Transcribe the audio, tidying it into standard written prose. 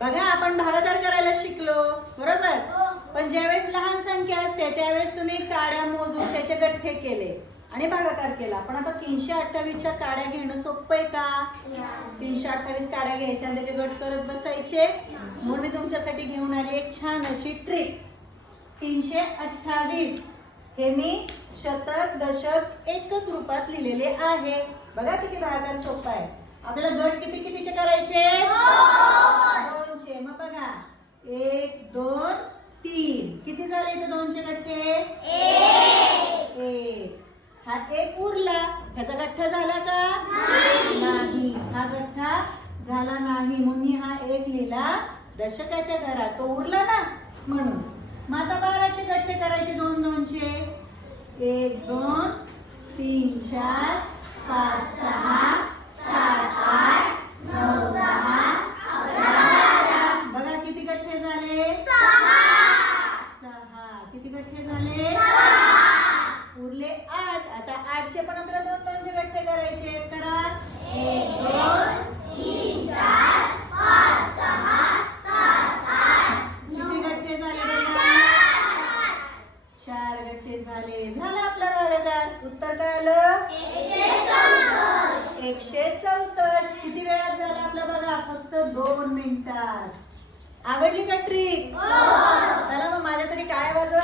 बघा आपण भागाकार करायला शिकलो बरोबर, पण ज्यावेळेस लहान संख्या असते त्यावेळेस तुम्ही काड्या मोजून त्याचे गठ्ठे केले आणि भागाकार केला. पण आता 328च्या काड्या घेणं सोपं आहे का? 328 काड्या घ्यायच्या आणि त्याचे गट करत बसायचे. म्हणून मी तुमच्यासाठी घेऊन आली एक छान अशी ट्रिक. 328 हे मी शतक दशक एकक रूपात लिहिलेले आहे. बघा किती भागाकार सोपा आहे. आपल्याला गट किती कितीचे करायचे? 2चे. मग बघा 1 2 3 किती झाले इथे 2चे गठ्ठे? 1. हा 1 उरला, ह्याचा गठ्ठा झाला का? नाही. हा गठ्ठा झाला नाही म्हणून हा 1 लिहिला दशकाच्या घरात, तो उरला ना म्हणून. मग आता 12चे गठ्ठे करायचे 2 2चे. 1 2 3 4 5 6 7 8 9 10 11 बघा किती गठ्ठे झाले? 6. किती गठ्ठे झाले? उरले 8. आता 8चे पण आपल्याला 2 2चे गठ्ठे करायचे. करा. 1 2 3 4 5 6 7 8 किती गठ्ठे झाले बघा? 4 गठ्ठे झाले. झाला आपला भागाकार. उत्तर काय आलं? 164. किती वेळात झाला आपला बघा? फक्त 2 मिनिटात. आवडली का ट्रिक? चला मग माझ्यासाठी टाळ्या वाजवा.